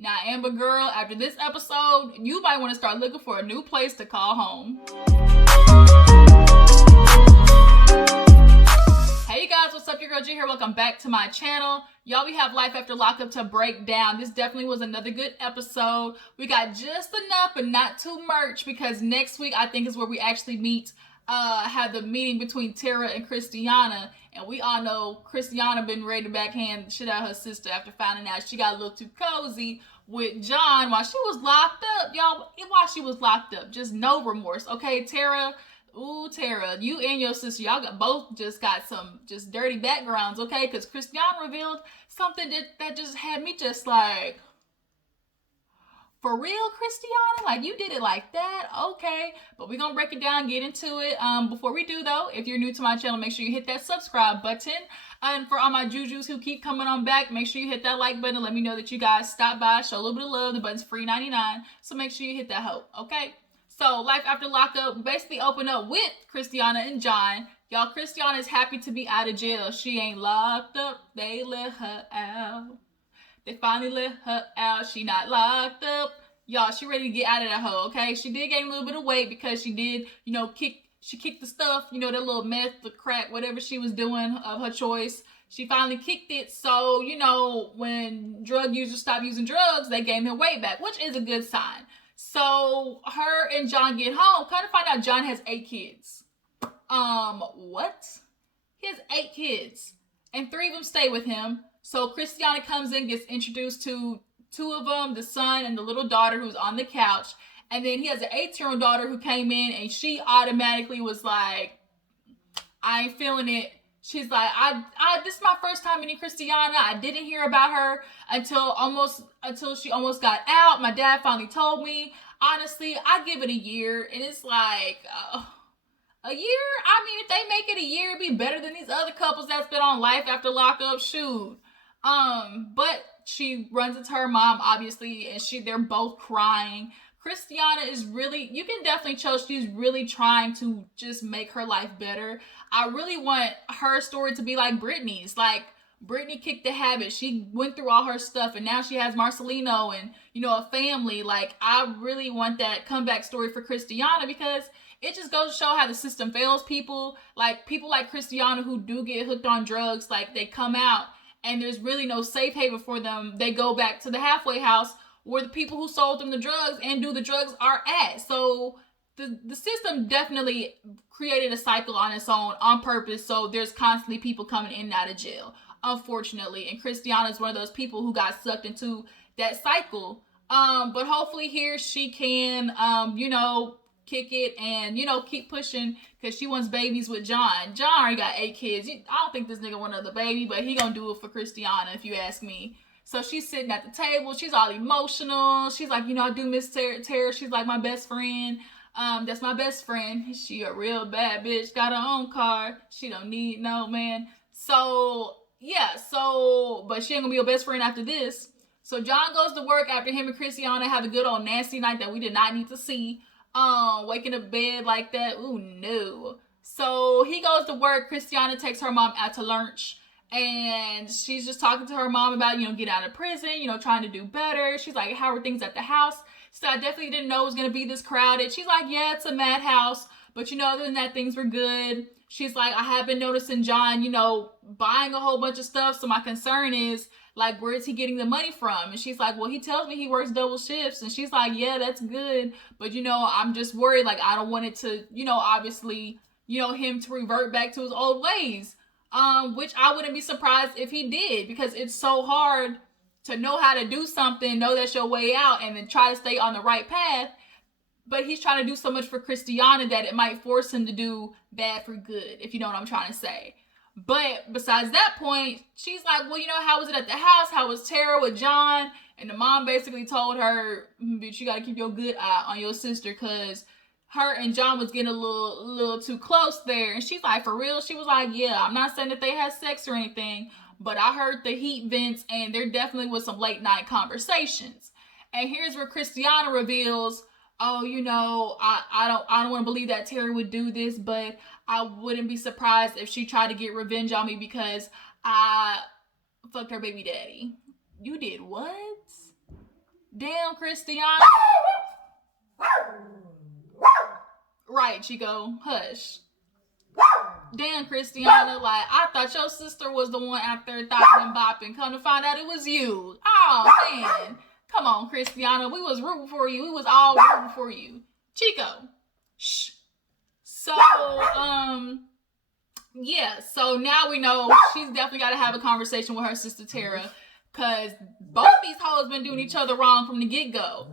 Now, Amber girl, after this episode, you might want to start looking for a new place to call home. Hey you guys, what's up? Your girl G here. Welcome back to my channel. Y'all, we have Life After Lockup to break down. This definitely was another good episode. We got just enough, but not too much, because next week I think is where we actually meet, have the meeting between Tara and Kristianna. And we all know Kristianna been ready to backhand the shit out of her sister after finding out she got a little too cozy with John while she was locked up. Y'all, while she was locked up, just no remorse. Okay, Tara, ooh, Tara, you and your sister, y'all both just got some just dirty backgrounds, okay? Because Kristianna revealed something that just had me just like, for real, Kristianna? Like, you did it like that? Okay. But we're going to break it down, get into it. Before we do, though, if you're new to my channel, make sure you hit that subscribe button. And for all my jujus who keep coming on back, make sure you hit that like button. Let me know that you guys stopped by. Show a little bit of love. The button's free $99. So make sure you hit that hoe, okay? So, Life After Lockup basically opened up with Kristianna and John. Y'all, Kristianna is happy to be out of jail. She ain't locked up. They let her out. They finally let her out. She not locked up. Y'all, she ready to get out of that hole, okay? She did gain a little bit of weight because she did, you know, she kicked the stuff, you know, that little meth, the crack, whatever she was doing of her choice. She finally kicked it. So, you know, when drug users stop using drugs, they gain their weight back, which is a good sign. So her and John get home. Kind of find out John has 8 kids. What? He has 8 kids. And 3 of them stay with him. So Kristianna comes in, gets introduced to 2 of them, the son and the little daughter who's on the couch. And then he has an 18-year-old daughter who came in and she automatically was like, I ain't feeling it. She's like, this is my first time meeting Kristianna. I didn't hear about her until she almost got out. My dad finally told me. Honestly, I give it a year. And it's like, a year? I mean, if they make it a year, it'd be better than these other couples that's been on Life After Lockup. Shoot. But she runs into her mom, obviously, and they're both crying. Kristianna is really, you can definitely tell she's really trying to just make her life better. I really want her story to be like Brittany's. Like, Brittany kicked the habit. She went through all her stuff, and now she has Marcelino and, you know, a family. Like, I really want that comeback story for Kristianna, because it just goes to show how the system fails people. Like, people like Kristianna who do get hooked on drugs, like, they come out and there's really no safe haven for them. They go back to the halfway house where the people who sold them the drugs and do the drugs are at. So the system definitely created a cycle on its own on purpose. So there's constantly people coming in and out of jail, unfortunately. And Kristianna is one of those people who got sucked into that cycle. But hopefully here she can, you know, kick it and, you know, keep pushing, because she wants babies with John. John already got 8 kids. I don't think this nigga want another baby, but he gonna do it for Kristianna, if you ask me. So she's sitting at the table. She's all emotional. She's like, you know, I do miss Tara. She's like my best friend. That's my best friend. She a real bad bitch. Got her own car. She don't need no man. So, yeah. So, but she ain't gonna be your best friend after this. So John goes to work after him and Kristianna have a good old nasty night that we did not need to see. Waking up bed like that. Ooh, no. So he goes to work. Kristianna takes her mom out to lunch. And she's just talking to her mom about, you know, getting out of prison, you know, trying to do better. She's like, how are things at the house? So I definitely didn't know it was going to be this crowded. She's like, yeah, it's a madhouse. But, you know, other than that, things were good. She's like, I have been noticing John, you know, buying a whole bunch of stuff. So my concern is, like, where is he getting the money from? And she's like, well, he tells me he works double shifts. And she's like, yeah, that's good. But, you know, I'm just worried. Like, I don't want it to, you know, obviously, you know, him to revert back to his old ways. Which I wouldn't be surprised if he did, because it's so hard to know how to do something, know that's your way out, and then try to stay on the right path. But he's trying to do so much for Kristianna that it might force him to do bad for good, if you know what I'm trying to say. But besides that point, she's like, well, you know, how was it at the house? How was Tara with John? And the mom basically told her, bitch, you got to keep your good eye on your sister, because her and John was getting a little too close there. And she's like, for real? She was like, yeah, I'm not saying that they had sex or anything, but I heard the heat vents and there definitely was some late night conversations. And here's where Kristianna reveals, oh, you know, I don't want to believe that Terry would do this, but I wouldn't be surprised if she tried to get revenge on me because I fucked her baby daddy. You did what? Damn, Kristianna. Right, Chico, hush. Damn, Kristianna, like, I thought your sister was the one out there thotting and bopping. Come to find out it was you. Oh, man. Come on, Kristianna. We was rooting for you. We was all rooting for you. Chico. Shh. So, yeah. So now we know she's definitely got to have a conversation with her sister Tara. Because both these hoes been doing each other wrong from the get-go.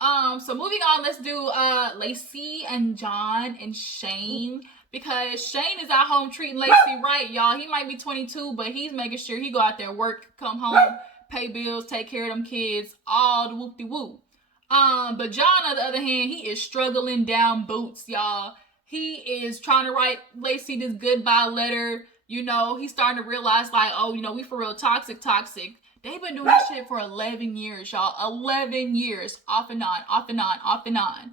So moving on, let's do Lacey and John and Shane. Because Shane is at home treating Lacey right, y'all. He might be 22, but he's making sure he go out there, work, come home, pay bills, take care of them kids, all the whoop-de-whoop. But John, on the other hand, he is struggling down boots, y'all. He is trying to write Lacey this goodbye letter. You know, he's starting to realize, like, oh, you know, we for real toxic. They've been doing this shit for 11 years, y'all. 11 years. Off and on.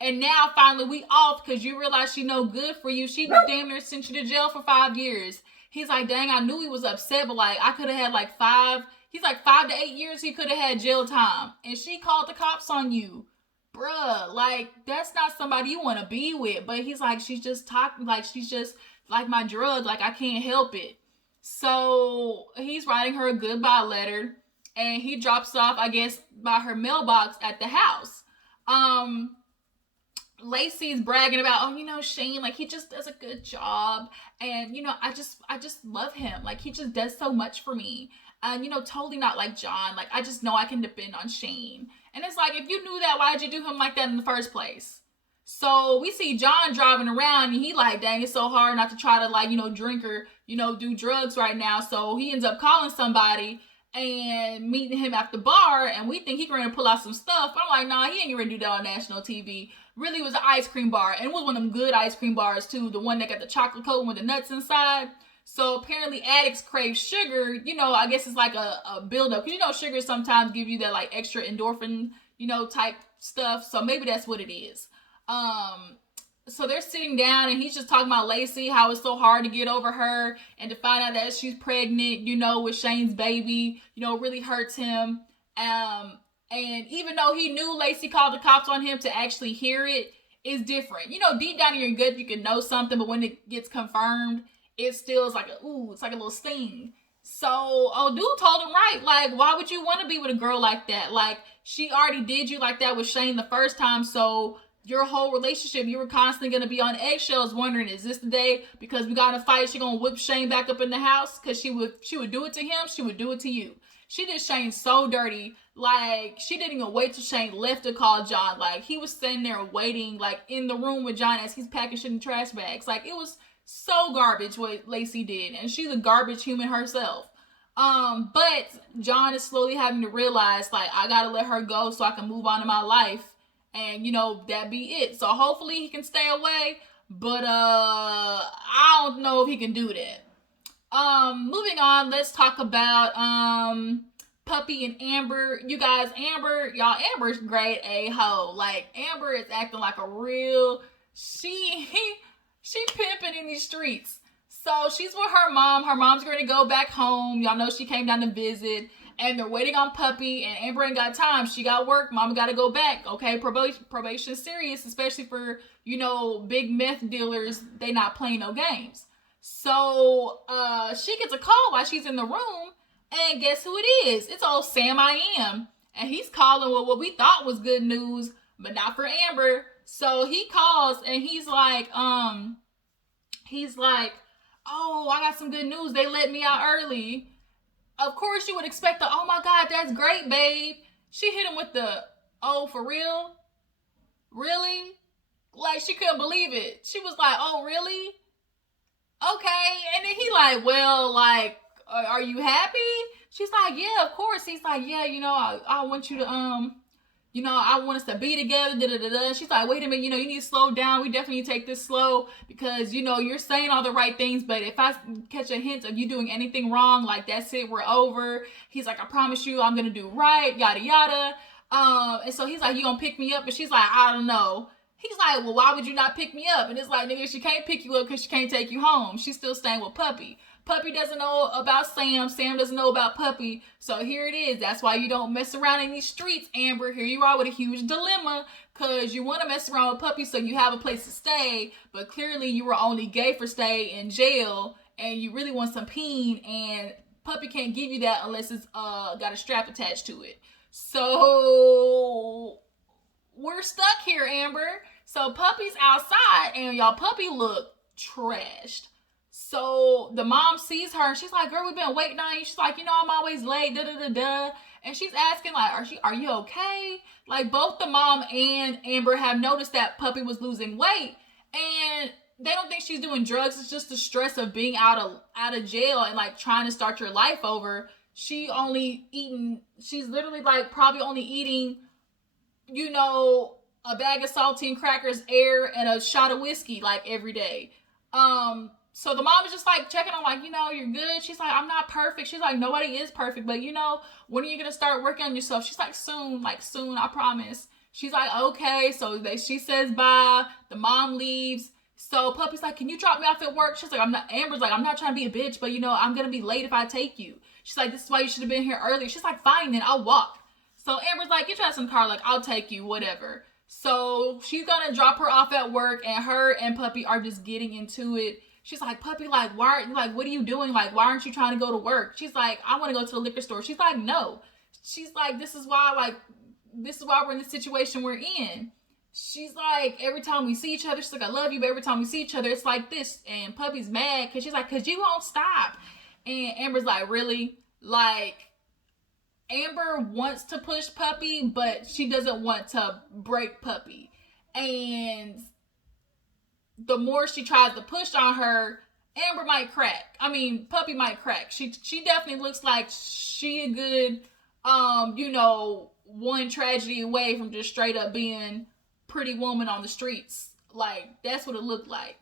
And now, finally, we off because you realize she no good for you. She damn near sent you to jail for 5 years. He's like, dang, I knew he was upset, but, like, I could have had, like, 5 to 8 years he could have had jail time. And she called the cops on you. Bruh, like, that's not somebody you want to be with. But he's like, she's just talking, like, she's just like my drug. Like, I can't help it. So he's writing her a goodbye letter. And he drops off, I guess, by her mailbox at the house. Lacey's bragging about, oh, you know, Shane, like, he just does a good job. And, you know, I just love him. Like, he just does so much for me. And, you know, totally not like John. Like, I just know I can depend on Shane. And it's like, if you knew that, why'd you do him like that in the first place? So we see John driving around and he like, dang, it's so hard not to try to, like, you know, drink or, you know, do drugs right now. So he ends up calling somebody and meeting him at the bar. And we think he's going to pull out some stuff. But I'm like, nah, he ain't going to do that on national TV. Really, it was an ice cream bar. And it was one of them good ice cream bars, too. The one that got the chocolate coating with the nuts inside. So apparently addicts crave sugar. You know, I guess it's like a buildup. Because, you know, sugar sometimes give you that, like, extra endorphin, you know, type stuff. So maybe that's what it is. So they're sitting down and he's just talking about Lacey, how it's so hard to get over her. And to find out that she's pregnant, you know, with Shane's baby, you know, really hurts him. And even though he knew Lacey called the cops on him, to actually hear it is different. You know, deep down in your gut, you can know something, but when it gets confirmed, it still is like it's like a little sting. So, dude told him right. Like, why would you want to be with a girl like that? Like, she already did you like that with Shane the first time. So your whole relationship, you were constantly going to be on eggshells wondering, is this the day? Because we got in a fight, she going to whip Shane back up in the house? Because she would do it to him. She would do it to you. She did Shane so dirty. Like, she didn't even wait till Shane left to call John. Like, he was sitting there waiting, like, in the room with John as he's packing shit in trash bags. Like, it was so garbage what Lacey did. And she's a garbage human herself. But John is slowly having to realize, like, I gotta let her go so I can move on in my life. And, you know, that be it. So hopefully he can stay away. But, I don't know if he can do that. Moving on, let's talk about, Puppy and Amber. You guys, Amber's grade A hoe. Like, Amber is acting like a real, she pimping in these streets. So she's with her mom. Her mom's going to go back home. Y'all know she came down to visit. And they're waiting on Puppy. And Amber ain't got time. She got work. Mama got to go back. Okay, probation serious. Especially for, you know, big meth dealers. They not playing no games. So she gets a call while she's in the room. And guess who it is? It's old Sam I Am. And he's calling with what we thought was good news. But not for Amber. So he calls and he's like, oh, I got some good news. They let me out early. Of course, you would expect the, oh my God, that's great, babe. She hit him with the, oh, for real? Really? Like, she couldn't believe it. She was like, oh, really? Okay. And then he like, well, like, are you happy? She's like, yeah, of course. He's like, yeah, you know, I want you to, you know, I want us to be together, da-da-da-da. She's like, wait a minute, you know, you need to slow down. We definitely need to take this slow because, you know, you're saying all the right things, but if I catch a hint of you doing anything wrong, like, that's it, we're over. He's like, I promise you I'm going to do right, yada, yada. And so he's like, you going to pick me up? And she's like, I don't know. He's like, well, why would you not pick me up? And it's like, nigga, she can't pick you up because she can't take you home. She's still staying with Puppy. Puppy doesn't know about Sam. Sam doesn't know about Puppy. So here it is. That's why you don't mess around in these streets, Amber. Here you are with a huge dilemma, because you want to mess around with Puppy so you have a place to stay, but clearly you were only gay for stay in jail, and you really want some peen, and Puppy can't give you that unless it's got a strap attached to it. So we're stuck here, Amber. So Puppy's outside, and y'all, Puppy look trashed. So the mom sees her, and she's like, girl, we've been waiting on you. She's like, you know, I'm always late, da-da-da-da. And she's asking, like, are you okay? Like, both the mom and Amber have noticed that Puppy was losing weight, and they don't think she's doing drugs. It's just the stress of being out of jail and, like, trying to start your life over. She's literally, like, probably only eating, you know, a bag of saltine crackers, air, and a shot of whiskey, like, every day. So the mom is just, like, checking on, like, you know, you're good. She's like, I'm not perfect. She's like, nobody is perfect, but, you know, when are you going to start working on yourself? She's like, soon, I promise. She's like, okay. So she says bye. The mom leaves. So Puppy's like, can you drop me off at work? She's like, Amber's like, I'm not trying to be a bitch, but, you know, I'm going to be late if I take you. She's like, this is why you should have been here earlier. She's like, fine, then I'll walk. So Amber's like, get your ass in the car. Like, I'll take you, whatever. So she's going to drop her off at work, and her and Puppy are just getting into it. She's like, Puppy, like, what are you doing? Like, why aren't you trying to go to work? She's like, I want to go to the liquor store. She's like, no. She's like, this is why we're in the situation we're in. She's like, every time we see each other, she's like, I love you, but every time we see each other, it's like this. And Puppy's mad, because she's like, because you won't stop. And Amber's like, really? Like, Amber wants to push Puppy, but she doesn't want to break Puppy. And the more she tries to push on her, Amber might crack. Puppy might crack. She definitely looks like she a good, you know, one tragedy away from just straight up being pretty woman on the streets. Like, that's what it looked like.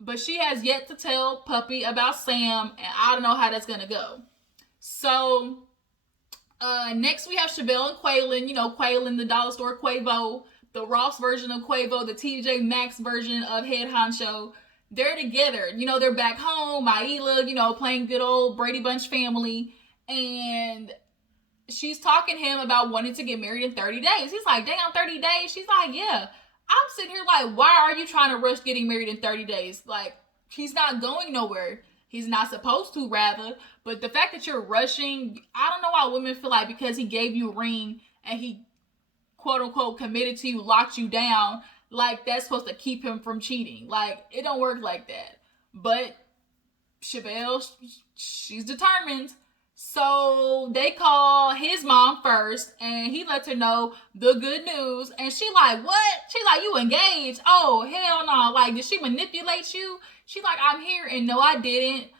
But she has yet to tell Puppy about Sam, and I don't know how that's gonna go. So, next we have Chevelle and Kweilyn. You know, Quaylon, the dollar store Quavo, the Ross version of Quavo, the TJ Maxx version of Head Honcho. They're together. You know, they're back home. Maila, you know, playing good old Brady Bunch family. And she's talking to him about wanting to get married in 30 days. He's like, damn, 30 days? She's like, yeah. I'm sitting here like, why are you trying to rush getting married in 30 days? Like, he's not going nowhere. He's not supposed to, rather. But the fact that you're rushing, I don't know why women feel like because he gave you a ring and he quote-unquote committed to you, locked you down, like that's supposed to keep him from cheating. Like, it don't work like that. But Chevelle, she's determined. So they call his mom first, and he lets her know the good news. And she like, what? She like, you engaged? Oh, hell no. Like, did she manipulate you? She like, I'm here. And no, I didn't.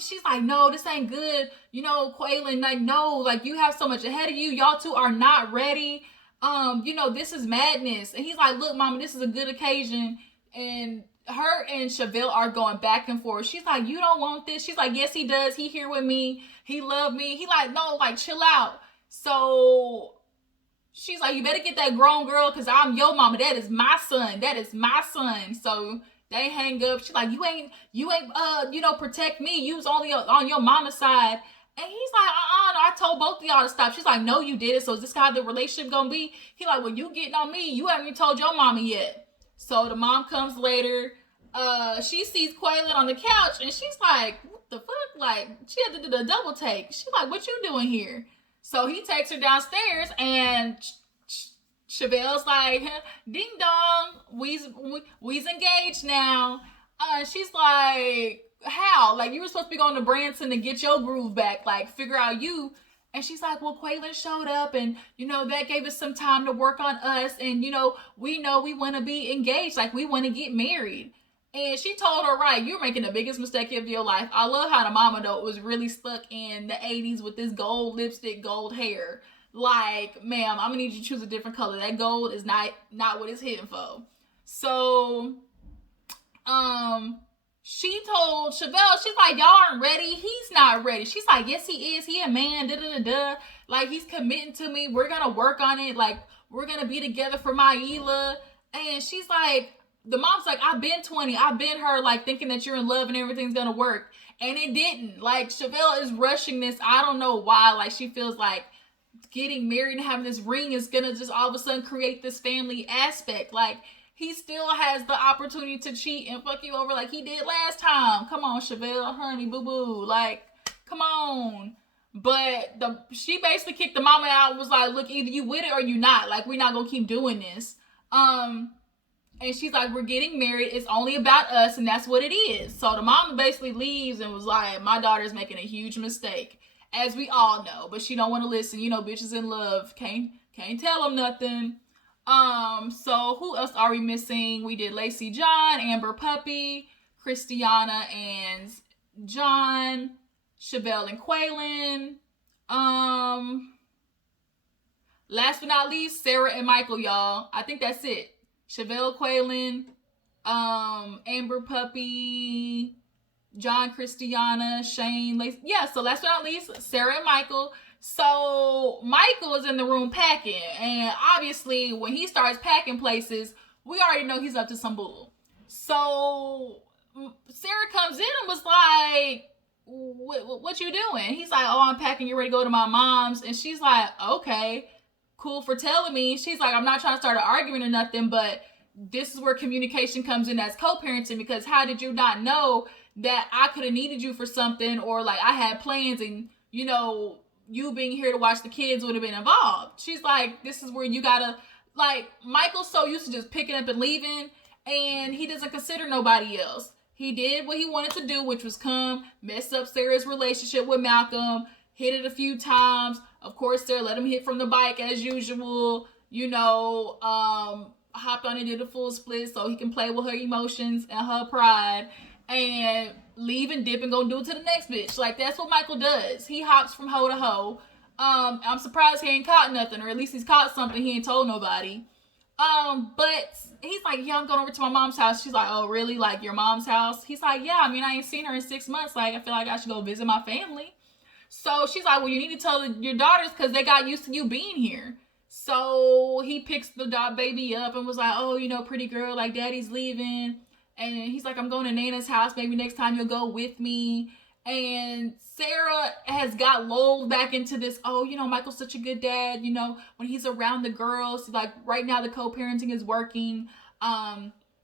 She's like, no, this ain't good. You know, Quaylon, like, no, like, you have so much ahead of you. Y'all two are not ready. You know, this is madness. And he's like, look, mama, this is a good occasion. And her and Chevelle are going back and forth. She's like, you don't want this? She's like, yes, he does. He here with me. He love me. He like, no, like, chill out. So she's like, you better get that grown girl, because I'm your mama. That is my son. That is my son. So they hang up. She's like, you ain't, you know, protect me. You was only on your mama's side. And he's like, no, I told both of y'all to stop. She's like, no, you did it. So is this how the relationship gonna be? He like, well, you getting on me. You haven't even told your mama yet. So the mom comes later. She sees Quaylon on the couch, and she's like, what the fuck? Like, she had to do the double take. She's like, what you doing here? So he takes her downstairs, and Chevelle's like, ding dong, we's engaged now. She's like, how? Like, you were supposed to be going to Branson to get your groove back, like, figure out you. And she's like, well, Quaylon showed up, and, you know, that gave us some time to work on us, and, you know we want to be engaged, like, we want to get married. And she told her, right, you're making the biggest mistake of your life. I love how the mama, though, was really stuck in the 80s with this gold lipstick, gold hair. Like, ma'am, I'm gonna need you to choose a different color. That gold is not what it's hitting for. So, she told Chevelle, she's like, y'all aren't ready. He's not ready. She's like, yes, he is. He a man, da-da-da-da. Like, he's committing to me. We're gonna work on it. Like, we're gonna be together for Maila. And she's like, the mom's like, I've been 20. I've been her, like, thinking that you're in love and everything's gonna work. And it didn't. Like, Chevelle is rushing this. I don't know why. Like, she feels like getting married and having this ring is gonna just all of a sudden create this family aspect. Like, he still has the opportunity to cheat and fuck you over like he did last time. Come on, Chevelle, honey, boo-boo. Like, come on. But she basically kicked the mama out and was like, look, either you with it or you not. Like, we're not gonna keep doing this. And she's like, we're getting married. It's only about us, and that's what it is. So the mama basically leaves and was like, my daughter's making a huge mistake, as we all know. But she don't want to listen. You know, bitches in love can't tell them nothing. So who else are we missing? We did Lacey, John, Amber, Puppy, Kristianna, and John, Chevelle and Kweilyn. Last but not least, Sarah and Michael, y'all. I think that's it. Chevelle, Kweilyn, Amber, Puppy, John, Kristianna, Shane, Lacey. Yeah, so last but not least, Sarah and Michael. So Michael is in the room packing, and obviously when he starts packing places, we already know he's up to some bull. So Sarah comes in and was like, what you doing? He's like, oh, I'm packing, you ready to go to my mom's? And she's like, okay, cool for telling me. She's like, I'm not trying to start an argument or nothing, but this is where communication comes in as co-parenting, because how did you not know that I could have needed you for something, or like I had plans and, you know, you being here to watch the kids would have been involved. She's like, this is where you gotta, like, Michael's so used to just picking up and leaving, and he doesn't consider nobody else. He did what he wanted to do, which was come, mess up Sarah's relationship with Malcolm, hit it a few times. Of course, Sarah let him hit from the bike as usual, you know, hopped on and did a full split so he can play with her emotions and her pride, and leave and dip and go do it to the next bitch. Like, that's what Michael does. He hops from hoe to hoe. I'm surprised he ain't caught nothing, or at least he's caught something he ain't told nobody. But he's like, yeah, I'm going over to my mom's house. She's like, oh, really? Like, your mom's house? He's like, yeah, I mean, I ain't seen her in 6 months. Like, I feel like I should go visit my family. So she's like, well, you need to tell your daughters because they got used to you being here. So he picks the baby up and was like, oh, you know, pretty girl, like, daddy's leaving. And he's like, I'm going to Nana's house. Maybe next time you'll go with me. And Sarah has got lulled back into this, oh, you know, Michael's such a good dad. You know, when he's around the girls, like right now the co-parenting is working.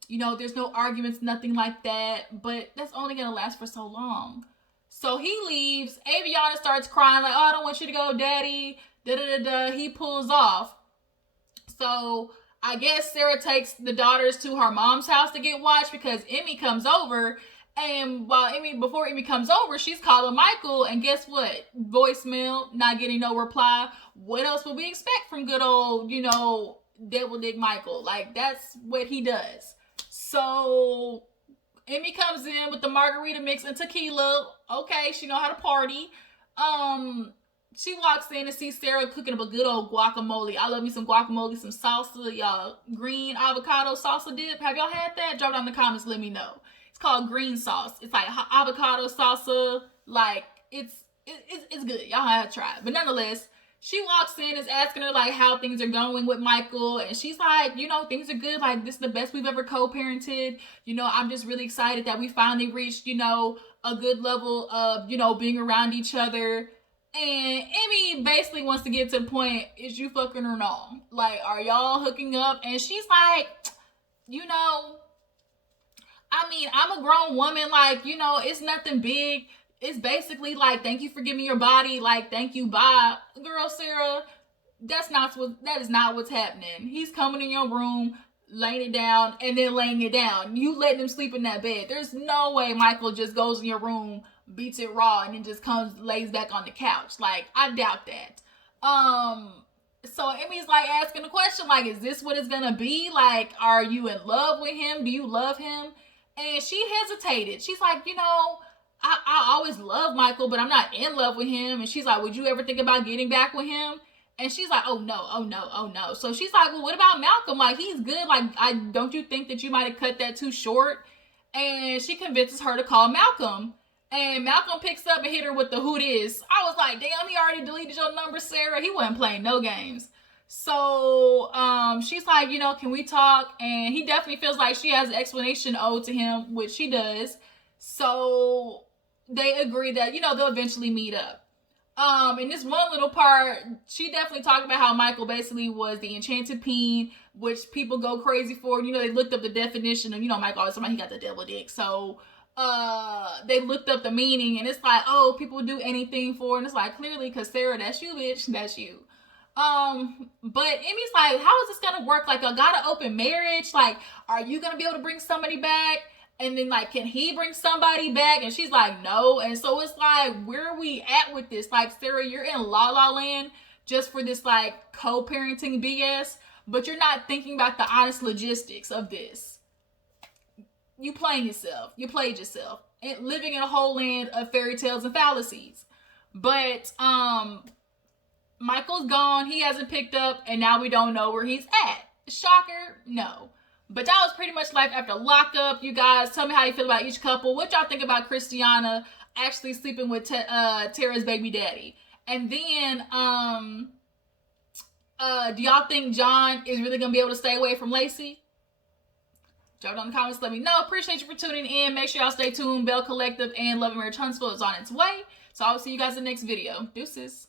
You know, there's no arguments, nothing like that. But that's only going to last for so long. So he leaves. Aviana starts crying like, oh, I don't want you to go, daddy. Da-da-da-da. He pulls off. So I guess Sarah takes the daughters to her mom's house to get watched because Emmy comes over. And before Emmy comes over, she's calling Michael. And guess what? Voicemail, not getting no reply. What else would we expect from good old, you know, devil dick Michael? Like, that's what he does. So Emmy comes in with the margarita mix and tequila. Okay, she know how to party. She walks in and sees Sarah cooking up a good old guacamole. I love me some guacamole, some salsa, y'all. Green avocado salsa dip. Have y'all had that? Drop down in the comments, let me know. It's called green sauce. It's like avocado salsa. Like, it's good. Y'all have to try it. But nonetheless, she walks in, is asking her like how things are going with Michael, and she's like, you know, things are good. Like, this is the best we've ever co-parented. You know, I'm just really excited that we finally reached, you know, a good level of, you know, being around each other. And Emmy basically wants to get to the point, is you fucking or no? Like, are y'all hooking up? And she's like, you know, I mean, I'm a grown woman. Like, you know, it's nothing big. It's basically like, thank you for giving me your body. Like, thank you, bye. Girl, Sarah, that is not what's happening. He's coming in your room, laying it down, and then laying it down. You letting him sleep in that bed. There's no way Michael just goes in your room, beats it raw, and then just lays back on the couch. Like, I doubt that. So Emmy's like asking the question, like, is this what it's gonna be? Like, are you in love with him? Do you love him? And she hesitated. She's like, you know, I always love Michael, but I'm not in love with him. And she's like, would you ever think about getting back with him? And she's like, oh no. So she's like, well, what about Malcolm? Like, he's good. Like, don't you think that you might have cut that too short? And she convinces her to call Malcolm. And Malcolm picks up and hit her with the who this. I was like, damn, he already deleted your number, Sarah. He wasn't playing no games. So she's like, you know, can we talk? And he definitely feels like she has an explanation owed to him, which she does. So they agree that, you know, they'll eventually meet up. In this one little part, she definitely talked about how Michael basically was the enchanted peen, which people go crazy for. You know, they looked up the definition of, you know, Michael always talking about he got the devil dick. So they looked up the meaning, and it's like, oh, people do anything for it. And it's like, clearly, because Sarah, that's you, bitch, that's you. But Emmy's like, how is this gonna work? Like, I got an open marriage. Like, are you gonna be able to bring somebody back? And then, like, can he bring somebody back? And she's like, no. And so it's like, where are we at with this? Like, Sarah, you're in La La Land just for this, like, co-parenting BS, but you're not thinking about the honest logistics of this. You playing yourself. You played yourself. And living in a whole land of fairy tales and fallacies. But, Michael's gone. He hasn't picked up, and now we don't know where he's at. Shocker? No. But that was pretty much life after Lockup. You guys, tell me how you feel about each couple. What y'all think about Kristianna actually sleeping with Tara's baby daddy? And then, do y'all think John is really going to be able to stay away from Lacey? Drop down in the comments. Let me know. Appreciate you for tuning in. Make sure y'all stay tuned. Bell Collective and Love and Marriage Huntsville is on its way. So I'll see you guys in the next video. Deuces.